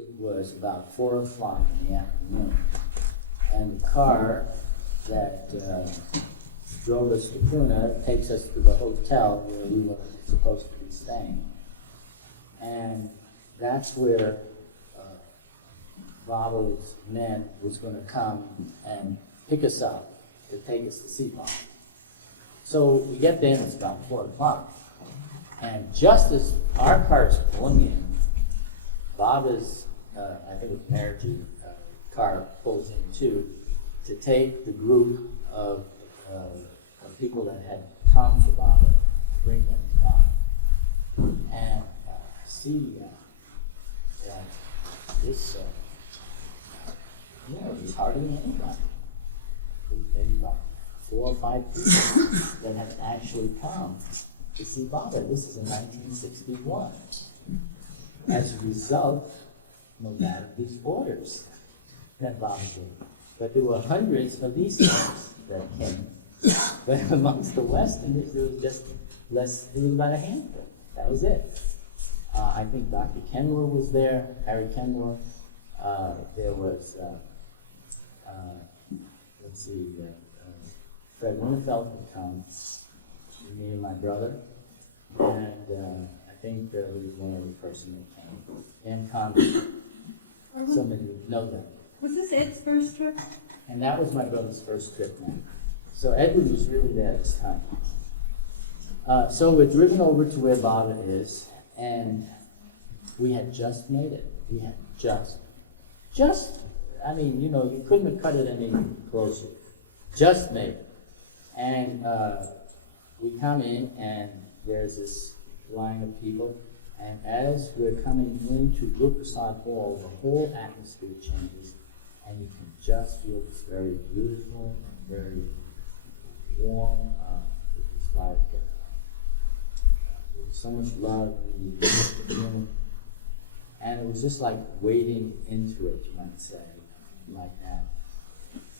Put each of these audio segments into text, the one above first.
it was about 4 o'clock in the afternoon. And the car that drove us to Pune takes us to the hotel where we were supposed to be staying. And that's where Baba's men was going to come and pick us up to take us to see Baba. So we get there and it's about 4 o'clock. And just as our car's pulling in, Baba's, I think it was marriage car pulls in too, to take the group of people that had come for Baba, to bring them to Baba. And see that this, there's hardly anybody. Maybe about 4 or 5 people that had actually come to see Baba. This is in 1961. As a result, no matter these orders that Baba gave. But there were hundreds of these guys that came. But amongst the Westerners, there was just less, it was about a handful. That was it. I think Dr. Kenmore was there, Harry Kenmore. There was, Fred Winterfeld had come, me and my brother. And I think there was one other person that came. And Congress. Somebody would know that. Was this Ed's first trip? And that was my brother's first trip now. So Edward was really there this time. So we're driven over to where Baba is, and we had just made it. We had just, I mean, you couldn't have cut it any closer. Just made it. And we come in, and there's this line of people, and as we're coming into Guru Prasad Hall, the whole atmosphere changes, and you can just feel this very beautiful and very warm. It was like there was so much love in the room, and it was just like wading into it, you might say, like that.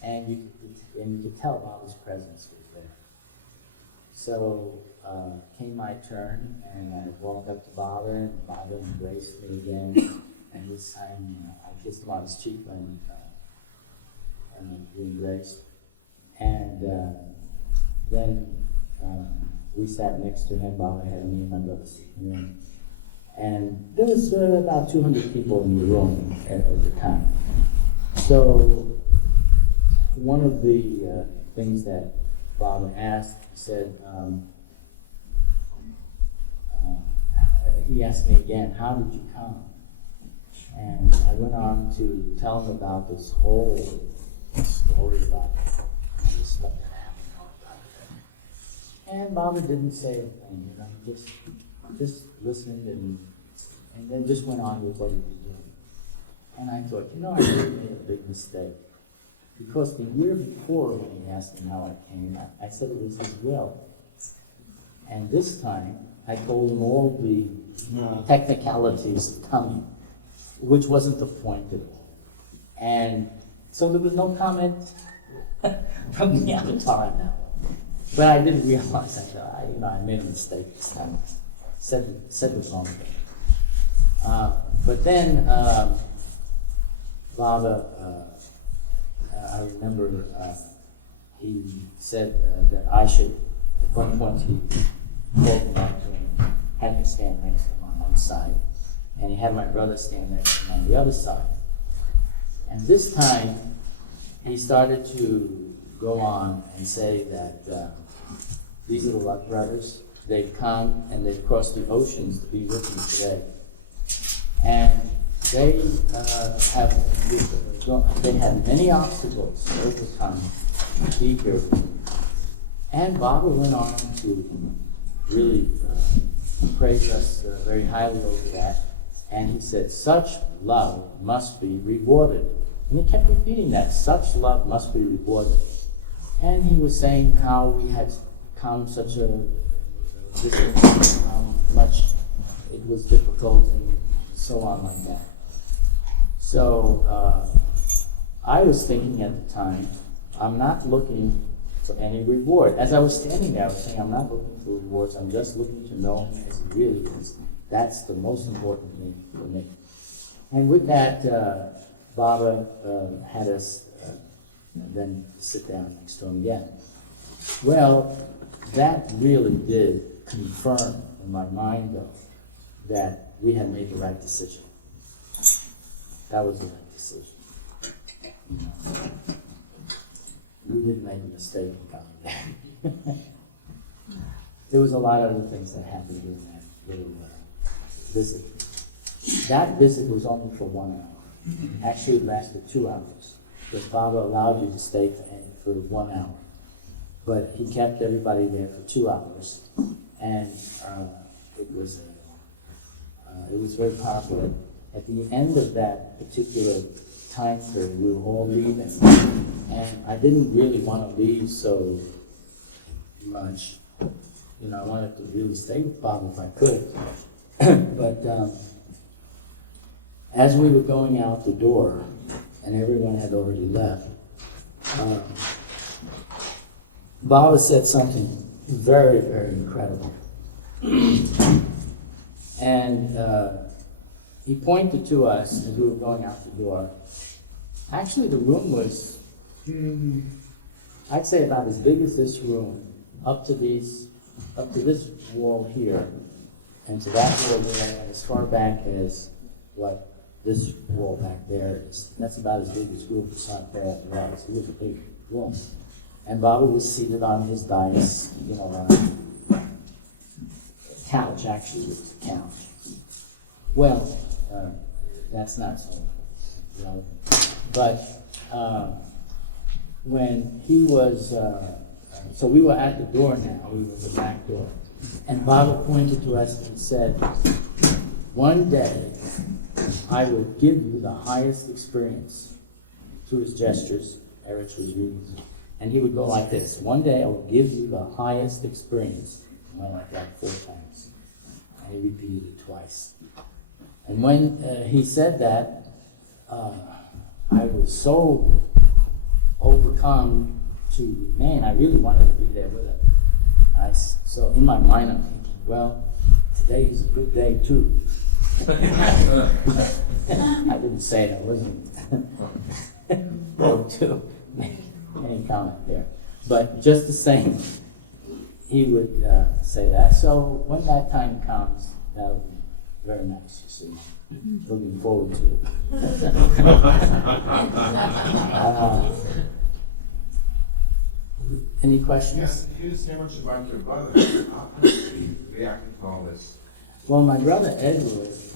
And you could tell Baba's presence was there. So came my turn, and I walked up to Baba, and Baba embraced me again. And this time, I kissed him on his cheek when we embraced. And then we sat next to him. Baba had me and my brother sitting in. And there was about 200 people in the room at the time. So one of the things that Baba asked, he said, he asked me again, how did you come? And I went on to tell him about this whole story about all this stuff that happened all the time. And Baba didn't say a thing, just listened and then just went on with what he was doing. And I thought, I really made a big mistake. Because the year before, when he asked me how I came, I said it was his will. And this time, I told him all the technicalities of coming, which wasn't the point at all. And so there was no comment from the avatar on that one. But I didn't realize that I made a mistake this time. Said the wrong thing. But then Baba, I remember he said that I should, at one point he called me up to him, had me stand next to him on one side, and he had my brother stand next to him on the other side. And this time, he started to go on and say that these are the Luck brothers. They've come and they've crossed the oceans to be with me today. And they had many obstacles to overcome to be here. And Baba went on to really praise us very highly over that. And he said, such love must be rewarded. And he kept repeating that, such love must be rewarded. And he was saying how we had come such a distance, how much it was difficult, and so on like that. So I was thinking at the time, I'm not looking for any reward. As I was standing there, I was saying, I'm not looking for rewards, I'm just looking to know him as he really is. That's the most important thing for me. And with that, Baba had us then sit down next to him again. Well, that really did confirm in my mind, though, that we had made the right decision. That was the right decision. You know, we didn't make a mistake about that. There was a lot of other things that happened during that little visit. That visit was only for 1 hour. Actually, it lasted 2 hours. Because Baba allowed you to stay for 1 hour. But he kept everybody there for 2 hours. And it was very powerful. At the end of that particular time period, we were all leaving. And I didn't really want to leave so much. You know, I wanted to really stay with Bob if I could. But as we were going out the door, and everyone had already left, Baba said something very, very incredible. And he pointed to us as we were going out the door. Actually, the room was, I'd say about as big as this room, up to this wall here, and to that wall there, and as far back as what this wall back there is. That's about as big as group beside there as well. So it was a big room. And Baba was seated on his dais, you know, on a couch, actually, it was a couch. Well, that's not so relevant. But when he was, so we were at the door now, we were at the back door. And Baba pointed to us and said, one day I will give you the highest experience. Through his gestures, Erich was reading. And he would go like this, one day I will give you the highest experience. He went like that 4 times. And he repeated it twice. And when he said that, I was so overcome to, man, I really wanted to be there with him. So in my mind, I'm thinking, well, today is a good day too. I didn't say it, I wasn't going to make any comment there. But just the same, he would say that. So when that time comes, that'll be very nice, you see. Looking forward to it. Any questions? Yes, you say much about your brother. How did he react to all this? Well, my brother Edward was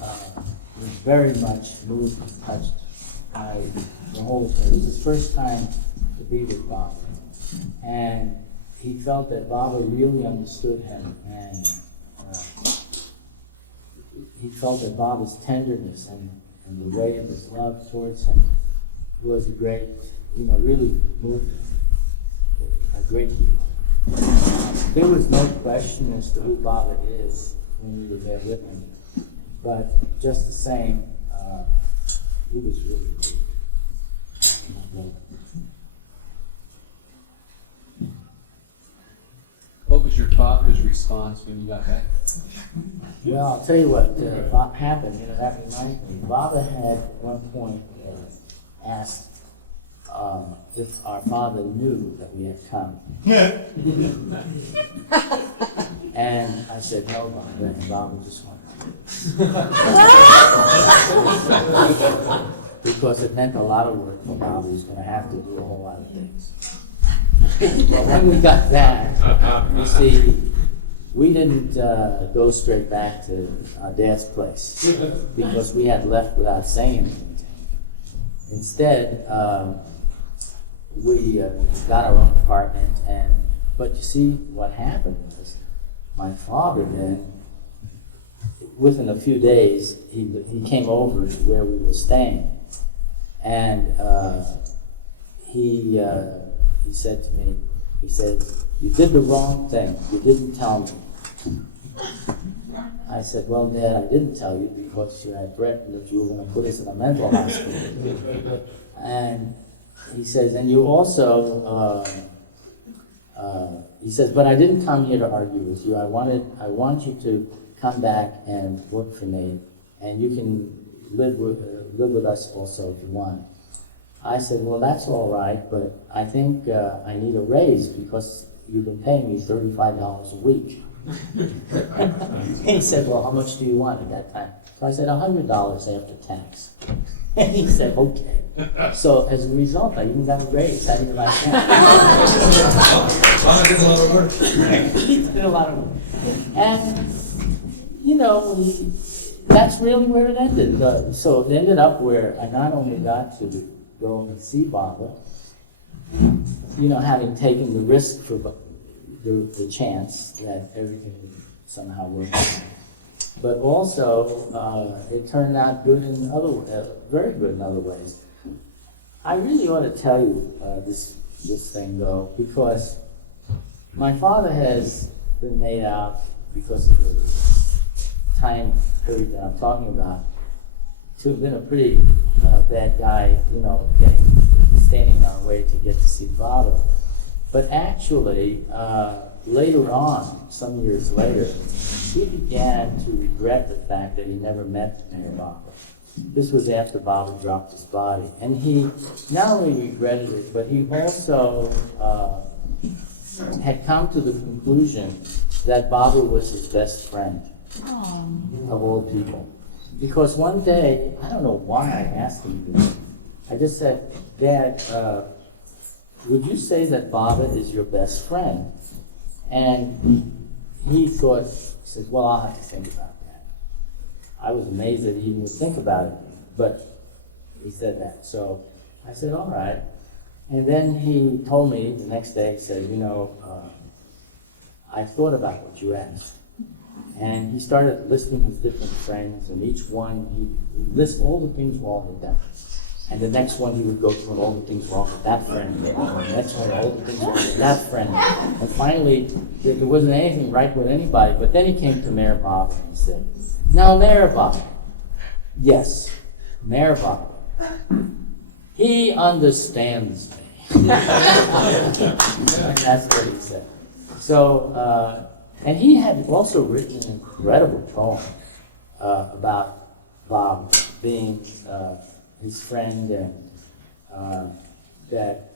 very much moved and touched by the whole thing. It was his first time to be with Baba. And he felt that Baba really understood him, and he felt that Baba's tenderness and the way of his love towards him was a great, really moved him. A great deal. There was no question as to who Baba is when we were there with him, but just the same, he was really great. What was your father's response when you got back? Well, I'll tell you what happened. That reminds me. Baba had at one point asked if our father knew that we had come. And I said, no, Baba, and Baba just went. Because it meant a lot of work for Baba. He was going to have to do a whole lot of things. But when we got back, you see, we didn't go straight back to our dad's place because we had left without saying anything to him. Instead, we got our own apartment, but you see, what happened was, my father then, within a few days, he came over to where we were staying, and he said to me, he said, you did the wrong thing, you didn't tell me. I said, well, Dad, I didn't tell you because you had threatened that you were going to put us in a mental hospital. And he says, and you also, he says, but I didn't come here to argue with you. I want you to come back and work for me, and you can live with us also if you want. I said, well, that's all right, but I think I need a raise because you've been paying me $35 a week. He said, well, how much do you want at that time? So I said, $100 after tax. And he said, okay. So as a result, I even got a raise. I didn't like that. Did a lot of work. He did a lot of work. And, you know, that's really where it ended. So it ended up where I not only got to go and see Baba, you know, having taken the risk for the chance that everything would somehow work out. But also, it turned out good in very good in other ways. I really ought to tell you this thing though, because my father has been made out, because of the time period that I'm talking about, to have been a pretty bad guy, you know, standing in our way to get to see Baba. But actually, later on, some years later, he began to regret the fact that he never met MeherBaba. This was after Baba dropped his body. And he not only regretted it, but he also had come to the conclusion that Baba was his best friend of all people. Because one day, I don't know why I asked him this, I just said, Dad, would you say that Baba is your best friend? And he said, well, I'll have to think about that. I was amazed that he even would think about it, but he said that. So I said, all right. And then he told me the next day, he said, you know, I thought about what you asked. And he started listing his different friends, and each one, he lists all the things wrong with them. And the next one, he would go through all the things wrong with that friend. And the next one, all the things wrong with that friend. And finally, there wasn't anything right with anybody. But then he came to MeherBaba and he said, now MeherBaba, yes, MeherBaba, he understands me. And that's what he said. So, and he had also written an incredible poem about Bob being his friend, and that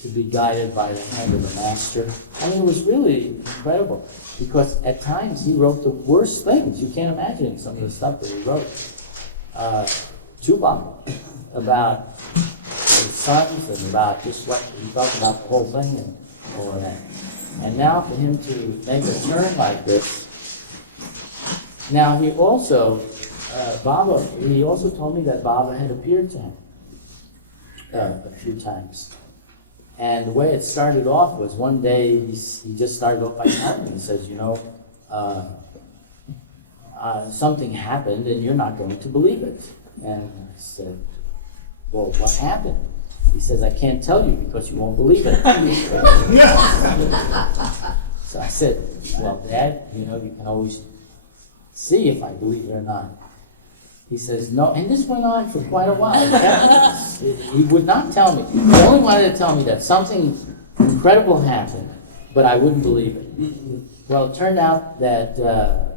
to be guided by the hand of the master. I mean, it was really incredible, because at times he wrote the worst things. You can't imagine some of the stuff that he wrote to Bob about his sons, and about just what he talked about the whole thing and all of that. And now for him to make a turn like this. Now he also, he also told me that Baba had appeared to him a few times. And the way it started off was one day he just started off by telling me, he says, you know, something happened and you're not going to believe it. And I said, well, what happened? He says, I can't tell you because you won't believe it. So I said, well, Dad, you know, you can always see if I believe it or not. He says, no, and this went on for quite a while. He would not tell me. He only wanted to tell me that something incredible happened, but I wouldn't believe it. Well, it turned out that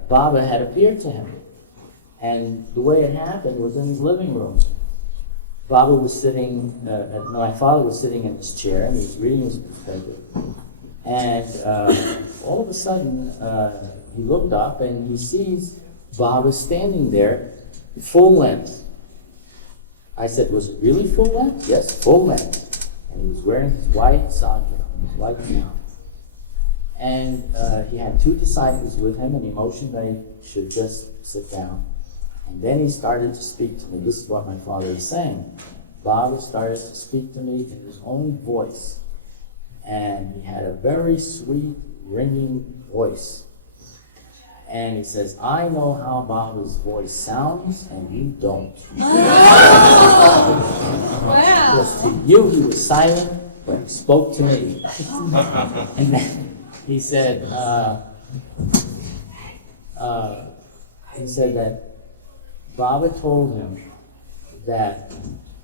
Baba had appeared to him. And the way it happened was in his living room. Baba was sitting, my father was sitting in his chair, and he was reading his newspaper. And all of a sudden, he looked up and he sees Baba standing there, full length. I said, was it really full length? Yes, full length. And he was wearing his white sandal, his white gown. And he had two disciples with him, and he motioned they should just sit down. And then he started to speak to me. This is what my father is saying. Baba started to speak to me in his own voice. And he had a very sweet, ringing voice. And he says, I know how Baba's voice sounds, and you don't. Wow. Because to you, he was silent, but he spoke to me. And then he said, that Baba told him that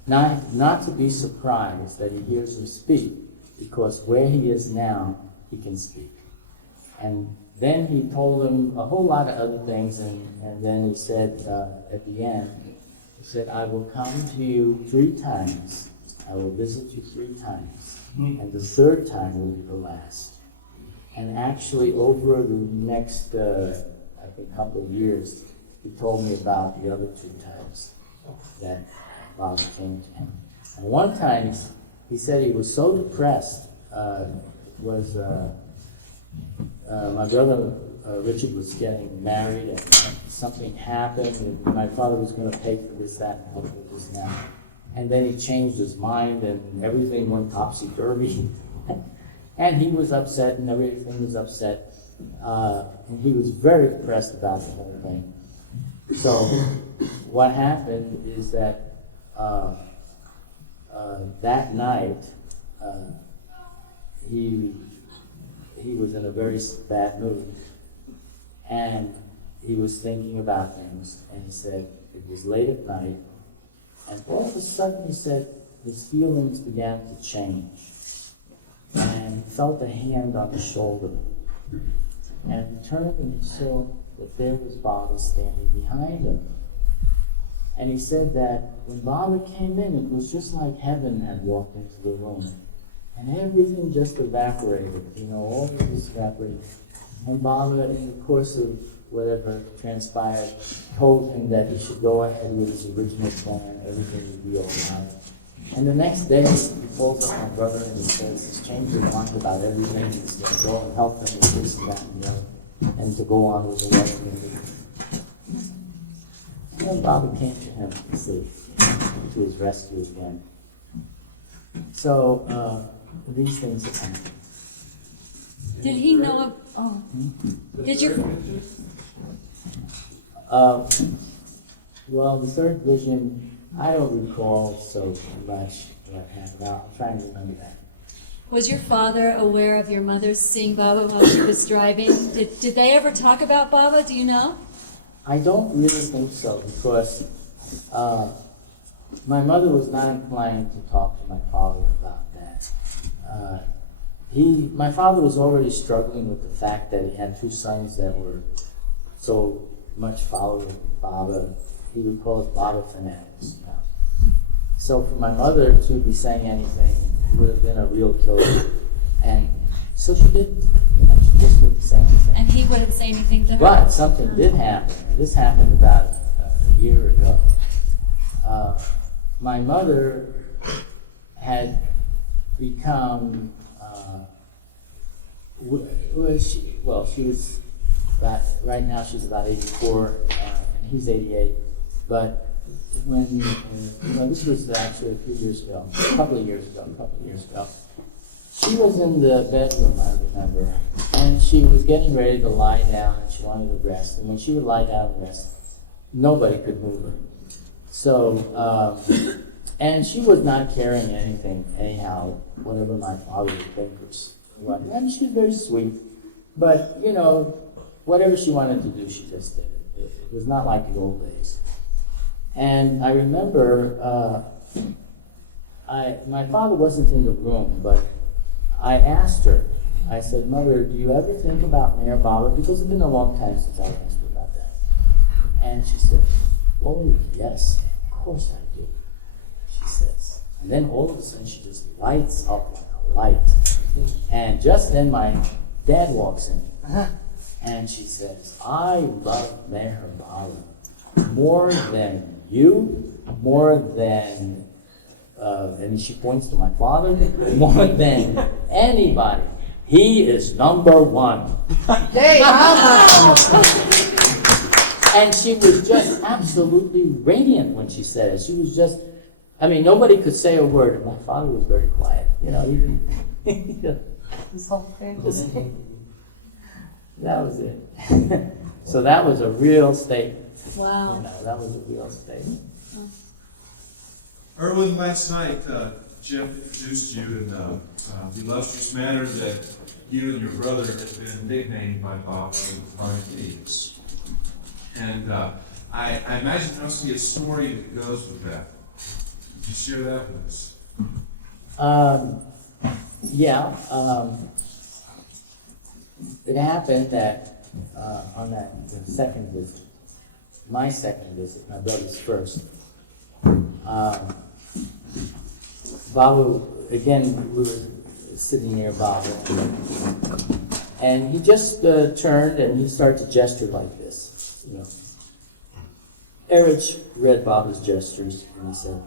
not to be surprised that he hears him speak, because where he is now, he can speak. And then he told him a whole lot of other things, and then he said at the end, he said, I will come to you 3 times. I will visit you 3 times. And the 3rd time will be the last. And actually, over the next, I think, couple of years, he told me about the other 2 times that Baba came to him. And one time, he said he was so depressed. My brother Richard was getting married, and something happened, and my father was going to pay for this, that, and this now. And then he changed his mind, and everything went topsy-turvy. And he was upset, and everything was upset. And he was very depressed about the whole thing. So what happened is that that night, he was in a very bad mood, and he was thinking about things, and he said it was late at night, and all of a sudden he said his feelings began to change, and he felt a hand on his shoulder, and he turned and he saw that there was Baba standing behind him. And he said that when Baba came in, it was just like heaven had walked into the room. And everything just evaporated, all of this evaporated. And Baba, in the course of whatever transpired, told him that he should go ahead with his original plan, everything would be all right. And the next day, he calls up my brother and he says he's changed his mind about everything, he's going to go and help them with this and that and the other, and to go on with the wedding. And then Baba came to him, you see, to his rescue again. So, these things have happened. Did he know did your... Well, the 3rd vision, I don't recall so much what happened. I'm trying to remember that. Was your father aware of your mother seeing Baba while she was driving? Did they ever talk about Baba? Do you know? I don't really think so, because my mother was not inclined to talk to my father about that. My father was already struggling with the fact that he had 2 sons that were so much following Baba. He would call us Baba fanatics. So for my mother to be saying anything would have been a real killer. And so she didn't. She just wouldn't say anything. And he wouldn't say anything to her? But something did happen. And this happened about a year ago. My mother had become, she was about, right now she's about 84, and he's 88. But when, this was actually a couple of years ago, she was in the bedroom, I remember, and she was getting ready to lie down, and she wanted to rest. And when she would lie down and rest, nobody could move her. So, and she was not carrying anything, anyhow, whatever my father would think was what. And she was very sweet, but, whatever she wanted to do, she just did it. It was not like the old days. And I remember, my father wasn't in the room, but I asked her, I said, Mother, do you ever think about MeherBaba? Because it's been a long time since I asked her about that. And she said, oh, yes, of course I do, she says. And then all of a sudden she just lights up like a light. And just then my dad walks in, and she says, I love MeherBaba more than you, more than, and she points to my father, more than anybody. He is number 1. And she was just absolutely radiant when she said it. She was just, nobody could say a word, and my father was very quiet. He didn't. His whole family. That was it. So that was a real statement. Wow. That was a real statement. Irwin, last night, Jeff introduced you in the illustrious manner that you and your brother had been nicknamed by Bob as Flying Thieves. And I imagine there must be a story that goes with that. Could you share that with us? Yeah. it happened that on that the second visit, my second visit, my brother's first, Baba, again, we were sitting near Baba, and he just turned and he started to gesture like this, you know. Erich read Baba's gestures and he said,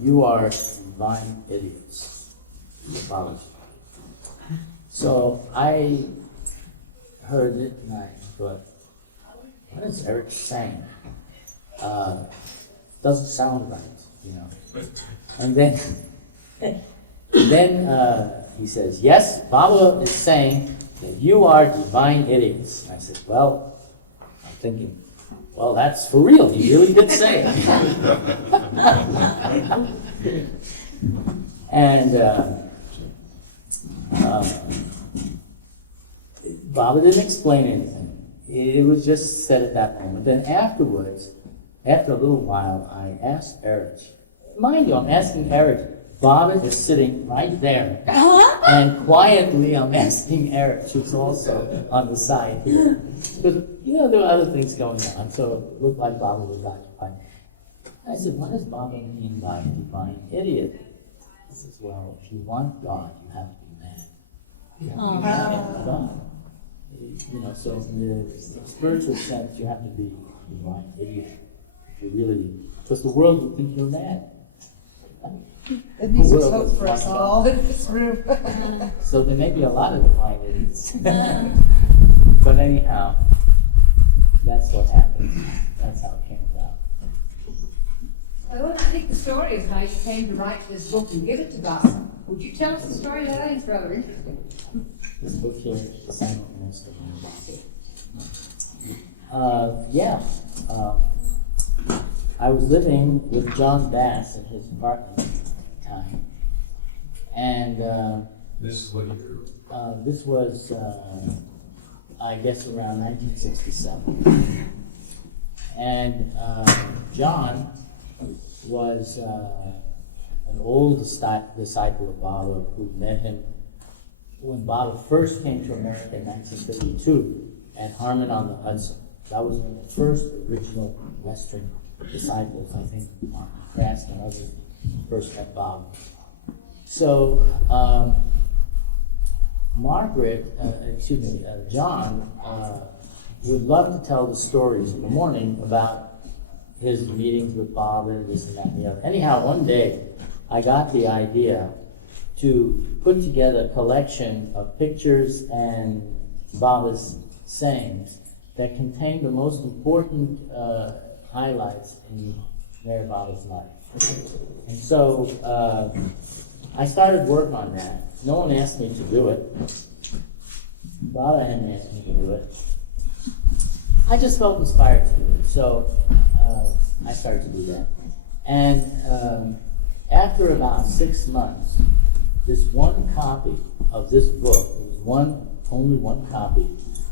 you are divine idiots. Baba. So I heard it and I thought, what is Erich saying? Doesn't sound right, you know. And then he says, yes, Baba is saying that you are divine idiots. And I said, well, I'm thinking, well, that's for real. He really did say it. And Baba didn't explain anything. It was just said at that moment. Then afterwards, after a little while, I asked Erich. Mind you, I'm asking Erich. Baba is sitting right there. And quietly, I'm asking Erich, who's also on the side here. Because, you know, there were other things going on, so it looked like Baba was occupied. I said, what does Baba mean by divine idiot? He says, well, if you want God, you have to be mad. You have to be mad at God. You know, so in the spiritual sense, you have to be a divine idiot. If you really, because the world would think you're mad. It needs to hope for us all in this room. So there may be a lot of divine idiots. But anyhow, that's what happened. That's how it came about. Well, I think the story of how you came to write this book and give it to Baba. Would you tell us the story of that? I think it's rather interesting. This book here, The Silent Minister. Yeah. I was living with John Bass in his apartment at the time. And This is what you this was, I guess, around 1967. And John was an old disciple of Baba who met him when Baba first came to America in 1952 at Harmon on the Hudson. That was one of the first original Western disciples, I think, Mark Krask and others first met Baba. So, John would love to tell the stories in the morning about his meetings with Baba and this and that and the other. Anyhow, one day I got the idea to put together a collection of pictures and Baba's sayings that contained the most important highlights in MeherBaba's life. And so I started work on that. No one asked me to do it. Baba hadn't asked me to do it. I just felt inspired to do it, so I started to do that. And after about 6 months, this one copy of this book, only one copy,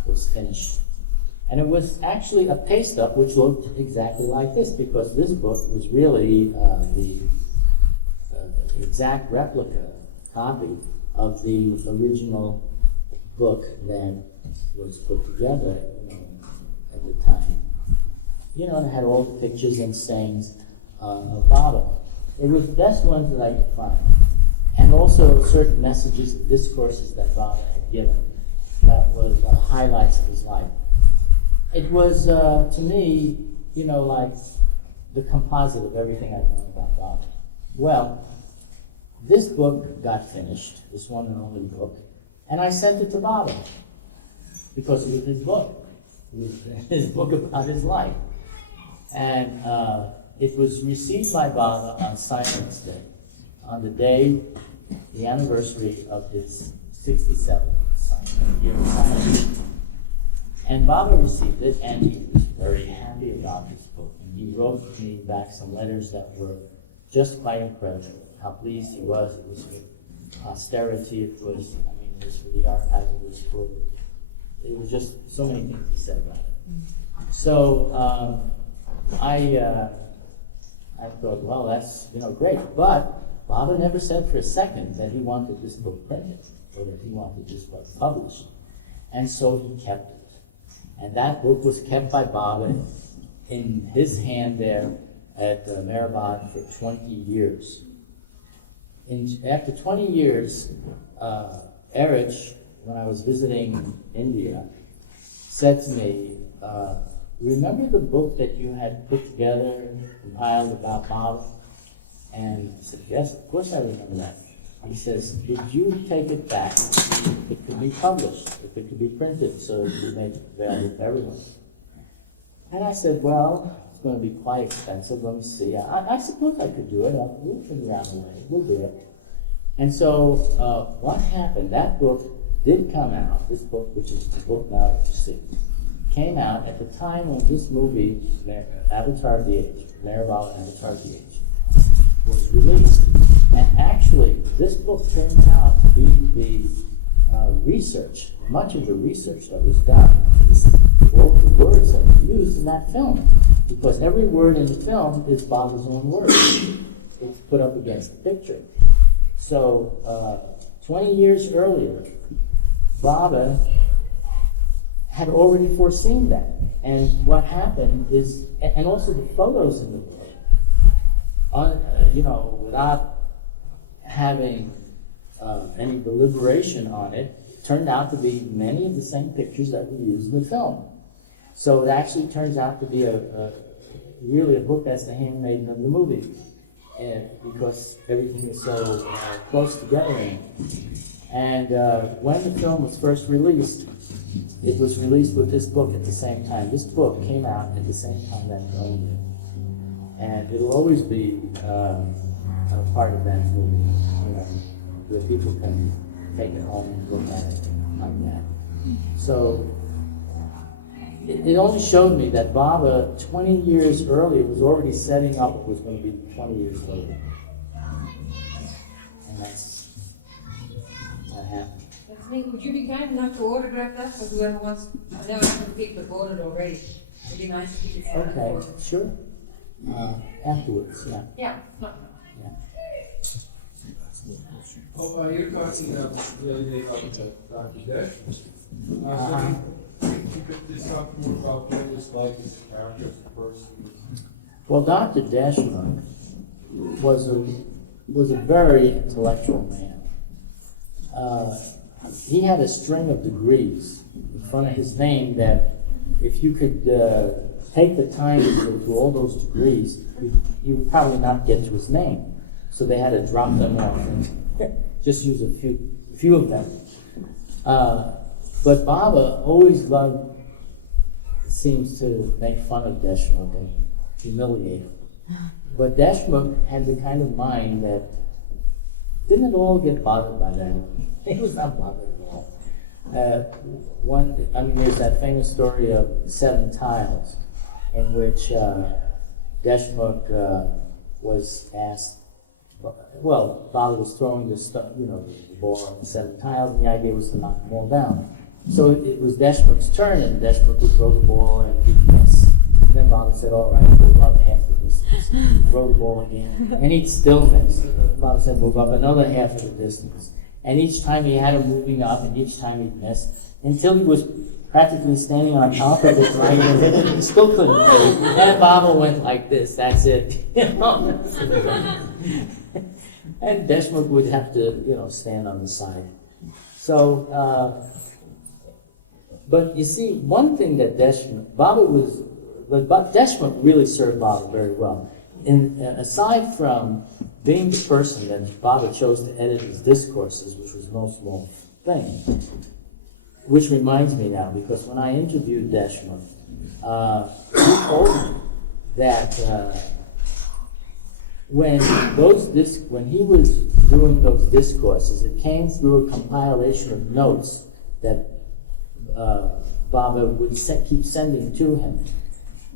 was finished. And it was actually a paste-up which looked exactly like this, because this book was really the exact replica copy of the original book that was put together, at the time. And it had all the pictures and sayings of Baba. It was the best ones that I could find. And also certain messages and discourses that Baba had given that was highlights of his life. It was, to me, like the composite of everything I've known about Baba. Well, this book got finished, this one and only book, and I sent it to Baba because it was his book. It was his book about his life. And it was received by Baba on Silence Day, on the anniversary of his 67th year of silence. And Baba received it, and he was very happy about this book. And he wrote me back some letters that were just quite incredible. How pleased he was. It was for posterity. It was for the archive. It was just so many things he said about it. So I thought, well, that's great. But Baba never said for a second that he wanted this book printed. or that he wanted this book published. And so he kept it. And that book was kept by Baba in his hand there at Meherabad for 20 years. After 20 years, Erich, when I was visiting India, said to me, remember the book that you had put together, compiled about Baba? And I said, yes, of course I remember that. He says, did you take it back? It could be published, if it could be printed, so it could be made available to everyone. And I said, well, it's going to be quite expensive, let me see. I suppose I could do it, we'll figure out a way, we'll do it. And so what happened, that book did come out, this book, which is the book now that you see, came out at the time when this movie, Avatar of the Age, MeherBaba Avatar of the Age, was released. And actually, this book turned out to be the research, much of the research that was done, all the words that were used in that film. Because every word in the film is Baba's own word. It's put up against the picture. So, 20 years earlier, Baba had already foreseen that. And what happened is, and also the photos in the book, without having any deliberation on it, turned out to be many of the same pictures that were used in the film. So it actually turns out to be really a book that's the handmaiden of the movie, because everything is so close together in it. And when the film was first released, it was released with this book at the same time. This book came out at the same time that film did. And it'll always be a part of that movie, where people can take it home and look at it like that. So it only showed me that Baba, 20 years earlier, was already setting up what was going to be 20 years later. And that's what happened. That's neat. Would you be kind enough to autograph that for whoever wants? I know some people have bought it already. It'd be nice if you could sign it Okay, for us. sure. Afterwards, yeah. Yeah. Yeah. Oh, you're talking about the other day about Dr. Deck. Uh-huh. You could just talk more about what it was like as a character, as a person. Well, Dr. Deshmukh was a very intellectual man. He had a string of degrees in front of his name that if you could take the time to go through all those degrees, you would probably not get to his name. So they had to drop them off and just use a few of them. But Baba always loved, seems to make fun of Deshmukh and humiliate him. But Deshmukh had the kind of mind that didn't at all get bothered by that. He was not bothered at all. There's that famous story of 7 tiles, in which Deshmukh was asked. Well, Baba was throwing the ball on the 7 tiles, and the idea was to knock them all down. So it was Deshmukh's turn, and Deshmukh would throw the ball, and he'd miss. And then Baba said, all right, move up half the distance. Throw the ball again, and he'd still miss. Baba said, move up another half of the distance. And each time he had him moving up, and each time he'd miss, until he was practically standing on top of it, right, and he still couldn't hit it. And Baba went like this, that's it. And Deshmukh would have to, stand on the side. So, but you see, one thing that Deshmukh really served Baba very well. And aside from being the person that Baba chose to edit his discourses, which was no small thing, which reminds me now, because when I interviewed Deshmukh, he told me that when he was doing those discourses, it came through a compilation of notes that Baba would keep sending to him.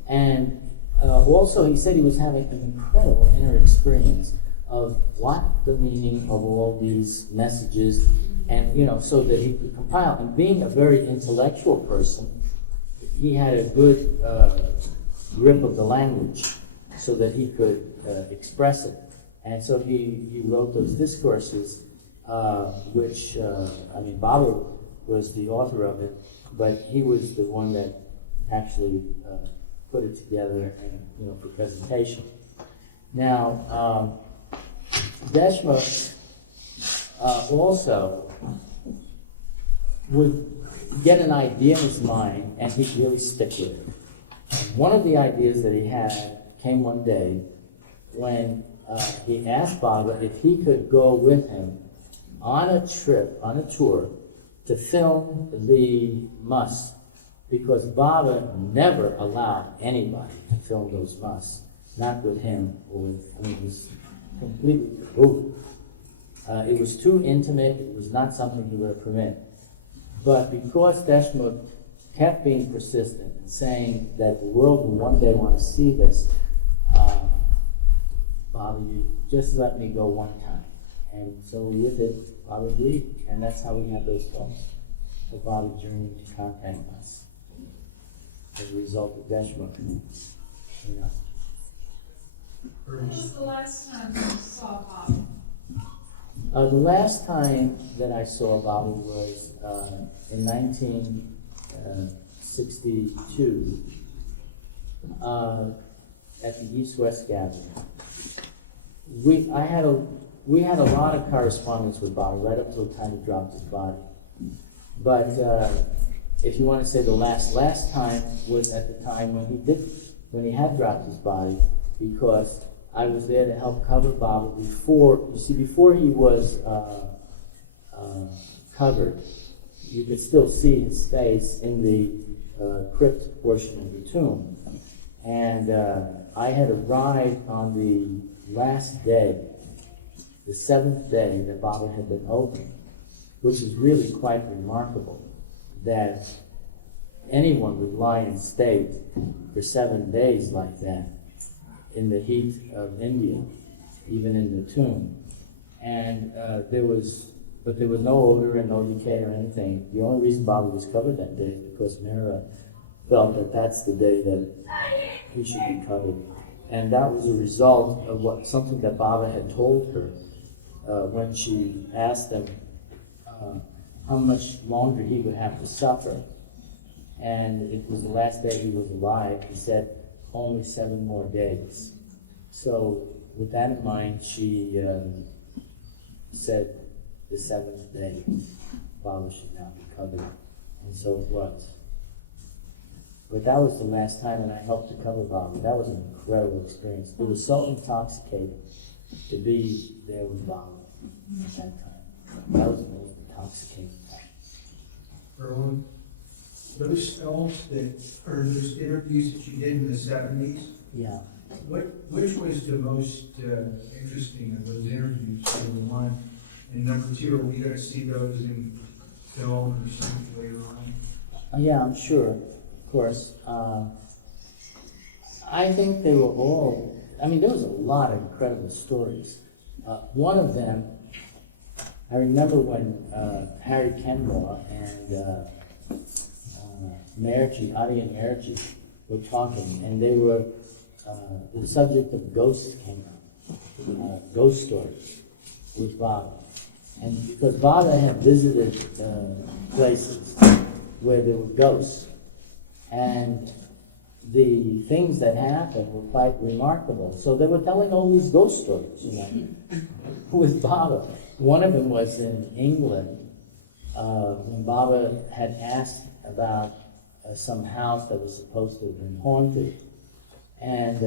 And also he said he was having an incredible inner experience of what the meaning of all these messages, and so that he could compile. And being a very intellectual person, he had a good grip of the language so that he could express it. And so he wrote those discourses which, I mean, Baba was the author of it, but he was the one that actually put it together and, you know, for presentation. Now, Deshmukh also would get an idea in his mind and he'd really stick with it. One of the ideas that he had came one day when he asked Baba if he could go with him on a trip, on a tour, to film the musks, because Baba never allowed anybody to film those musks, not with him or with, I mean, it was completely taboo. It was too intimate, it was not something he would permit. But because Deshmukh kept being persistent and saying that the world will one day want to see this, Baba, you just let me go one time. And so with it, Baba agreed, and that's how we have those films of Baba journeying to contact us as a result of Deshmukh. You know. When was the last time you saw Bob? The last time that I saw Baba was in 1962 at the East-West Gathering. We had a lot of correspondence with Baba right up till the time he dropped his body. But if you want to say the last time was at the time when he had dropped his body, because I was there to help cover Baba before he was covered. You could still see his face in the crypt portion of the tomb. And I had arrived on the last day, the 7th day that Baba had been opened, which is really quite remarkable that anyone would lie in state for 7 days like that in the heat of India, even in the tomb. And there was no odor and no decay or anything. The only reason Baba was covered that day is because Mehera felt that that's the day that he should be covered. And that was a result of something that Baba had told her when she asked him how much longer he would have to suffer. And it was the last day he was alive. He said, only 7 more days. So with that in mind, she said the 7th day, Baba should now be covered. And so it was. But that was the last time, and I helped to cover Baba. That was an incredible experience. It was so intoxicating to be there with Baba at that time. That was the most intoxicating time. Irwin, those films or those interviews that you did in the 70s, Yeah. which was the most interesting of those interviews, number one? And number two, are we going to see those in film or something later on? Yeah, I'm sure, of course. I think they were all, I mean, there was a lot of incredible stories. One of them, I remember when Harry Kenmore and Adi and Merji were talking, and they were, the subject of ghosts came up, ghost stories with Baba. And because Baba had visited places where there were ghosts, and the things that happened were quite remarkable. So they were telling all these ghost stories, you know, with Baba. One of them was in England, when Baba had asked about some house that was supposed to have been haunted. And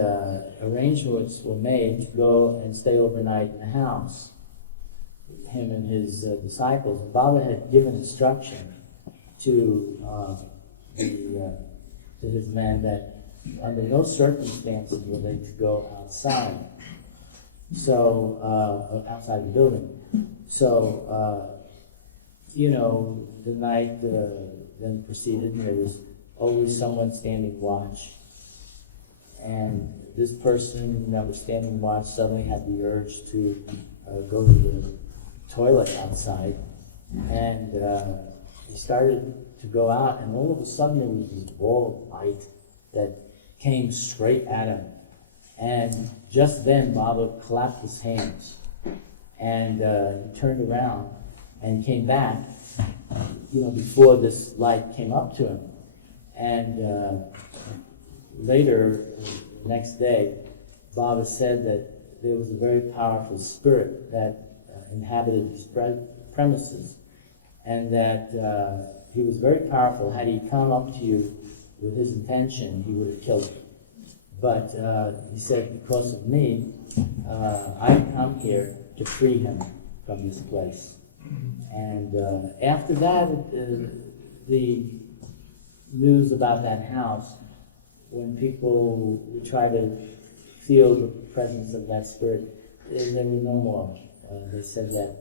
arrangements were made to go and stay overnight in the house, him and his disciples. And Baba had given instruction to his men that under no circumstances were they to go outside. So, outside the building. So, you know, the night then proceeded, and there was always someone standing watch. And this person that was standing watch suddenly had the urge to go to the toilet outside. And he started to go out, and all of a sudden there was this ball of light that came straight at him. And just then Baba clapped his hands. And he turned around and came back, before this light came up to him. And later, the next day, Baba said that there was a very powerful spirit that inhabited his premises, and that he was very powerful. Had he come up to you with his intention, he would have killed you. But he said, because of me, I come here to free him from this place. And after that, the news about that house, when people would try to feel the presence of that spirit, there were no more. They said that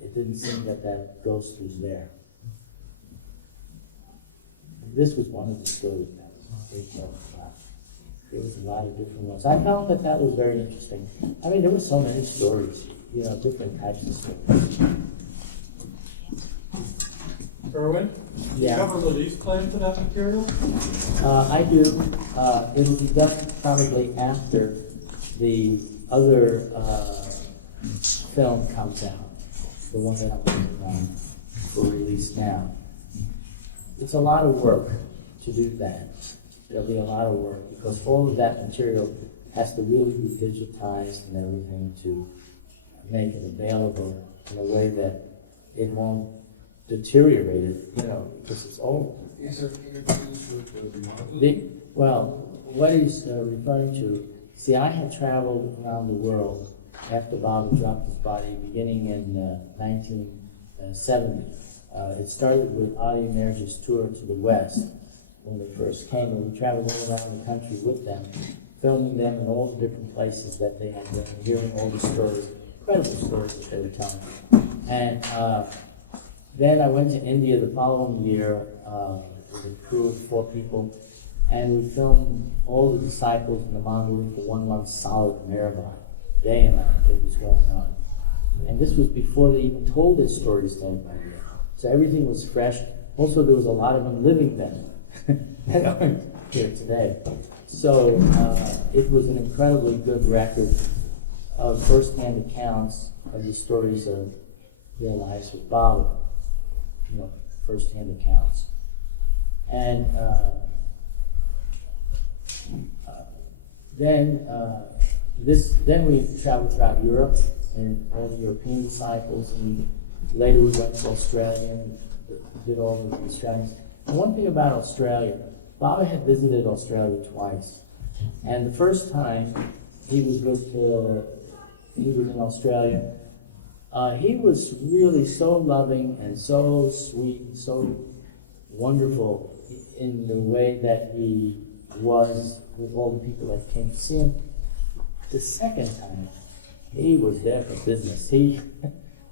it didn't seem that that ghost was there. This was one of the stories that they told about. There was a lot of different ones. I found that that was very interesting. I mean, there were so many stories, different types of stories. Irwin? Do you Yeah. have a release plan for that material? I do. It'll be done probably after the other film comes out, the one that I'm working on for release now. It's a lot of work to do that. There'll be a lot of work because all of that material has to really be digitized and everything to make it available in a way that it won't deteriorate it, because it's old. Is there interviews with the remodeling? Well, what he's referring to, see, I had traveled around the world after Bob dropped his body beginning in 1970. It started with Ali Merge's tour to the West when they first came, and we traveled all around the country with them, filming them in all the different places that they had been, hearing all the stories, incredible stories that they were telling. And then I went to India the following year with a crew of 4 people, and we filmed all the disciples in the Mongolian for 1 month solid in MeherBabaLibrary. Day and night it was going on. And this was before they even told their stories to anybody. So everything was fresh. Also, there was a lot of them living then that aren't here today. So it was an incredibly good record of first-hand accounts of the stories of their lives with Baba. First-hand accounts. And then we traveled throughout Europe and all the European disciples, and later we went to Australia and did all the Australians. And one thing about Australia, Baba had visited Australia twice, and the first time he was in Australia, he was really so loving and so sweet and so wonderful in the way that he was with all the people that came to see him. The second time, he was there for business. He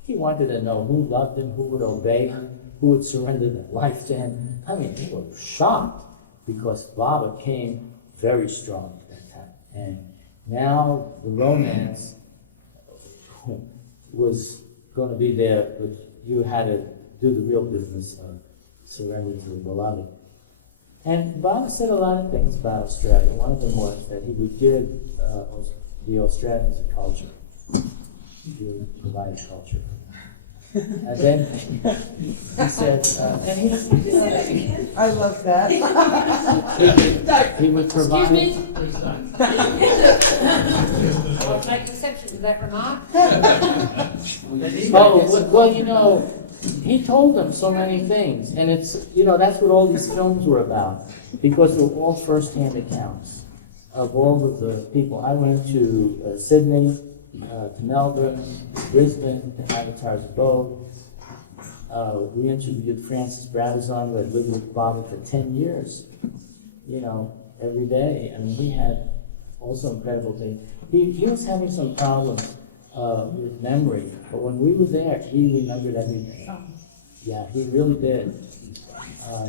wanted to know who loved him, who would obey him, who would surrender their life to him. I mean, he was shocked because Baba came very strong at that time. And now the romance was going to be there, but you had to do the real business of surrender to the beloved. And Baba said a lot of things about Australia. One of them was that he would give the Australians a culture. He would provide a culture. And then he said, and he I love that. he would provide. I'll make exception to that remark. Oh, well, he told them so many things, and it's, that's what all these films were about, because they were all first-hand accounts of all of the people. I went to Sydney, to Melbourne, Brisbane, to Avatar's abode. We interviewed Francis Bradazon, who had lived with Baba for 10 years, every day. I mean, he had also incredible things. He was having some problems with memory, but when we were there, he remembered everything. Yeah, he really did.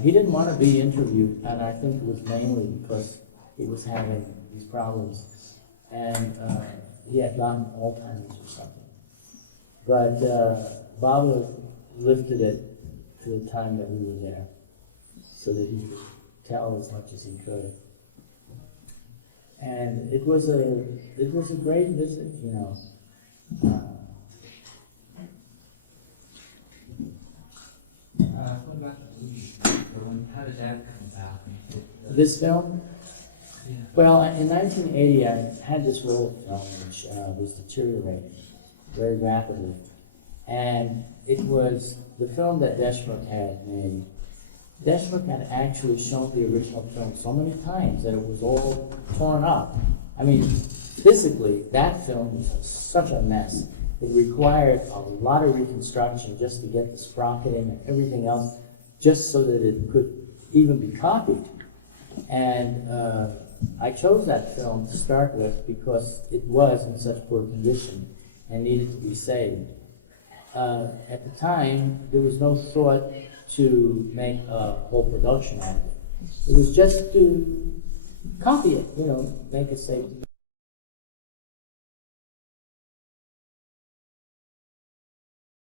He didn't want to be interviewed, and I think it was mainly because he was having these problems, and he had gotten Alzheimer's or something. But Baba lifted it to the time that we were there, so that he could tell as much as he could. And it was a great visit, about the movie, Irwin? How did that come about? This film? Yeah. Well, in 1980, I had this roll of film which was deteriorating very rapidly. And it was the film that Deshmukh had made. Deshmukh had actually shown the original film so many times that it was all torn up. I mean, physically, that film was such a mess. It required a lot of reconstruction just to get the sprocketing and everything else, just so that it could even be copied. And I chose that film to start with because it was in such poor condition and needed to be saved. At the time, there was no thought to make a whole production out of it. It was just to copy it, make it safe.